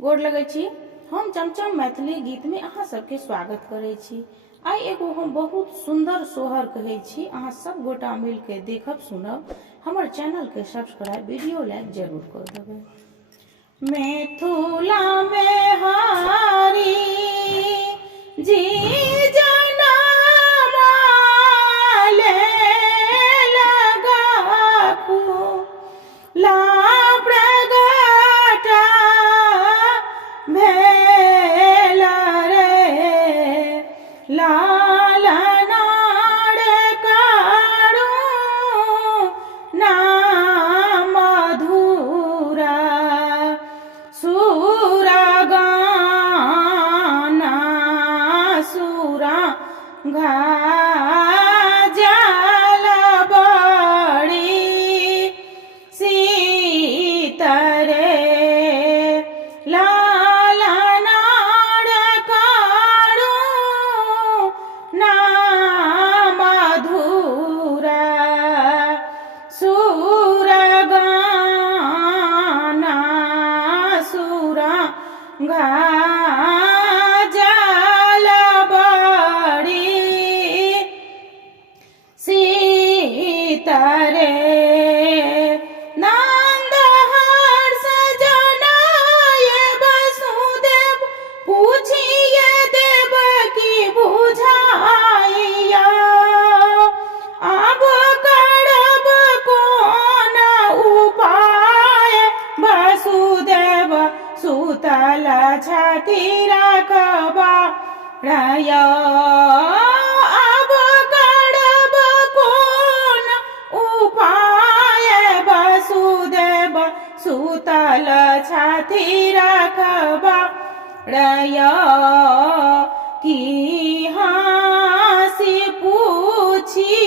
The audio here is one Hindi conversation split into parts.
गोर लगै छी। हम चमचम मैथिली गीत में अहाँ सबके स्वागत करै छी। आई एगो हम बहुत सुंदर सोहर कहै छी, अहाँ सब गोटा मिल के देखब सुनब। हमर चैनल के सब्सक्राइब वीडियो लाइक जरूर कर देबै। मिथिला में हारी जी छाती रखबा रया अब करब कोन उपाय वसुदेव सुतल छाती रखबा रया की हंसी पूछी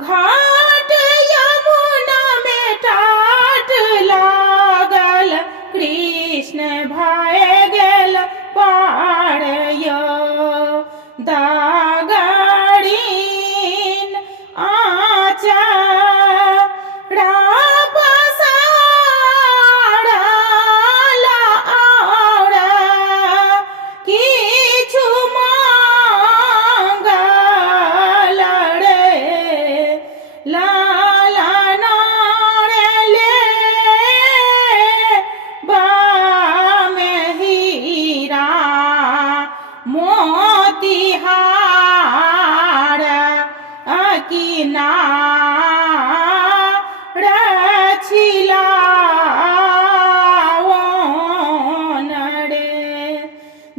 घाट यमुना में ठाठ लागल कृष्ण भाए गेल पार दागड़ीन आचा किछु मांगला किनार छिलाओन रे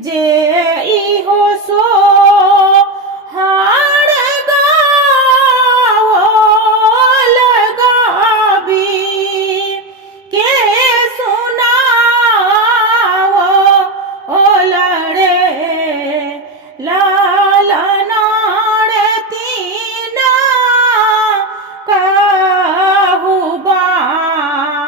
जे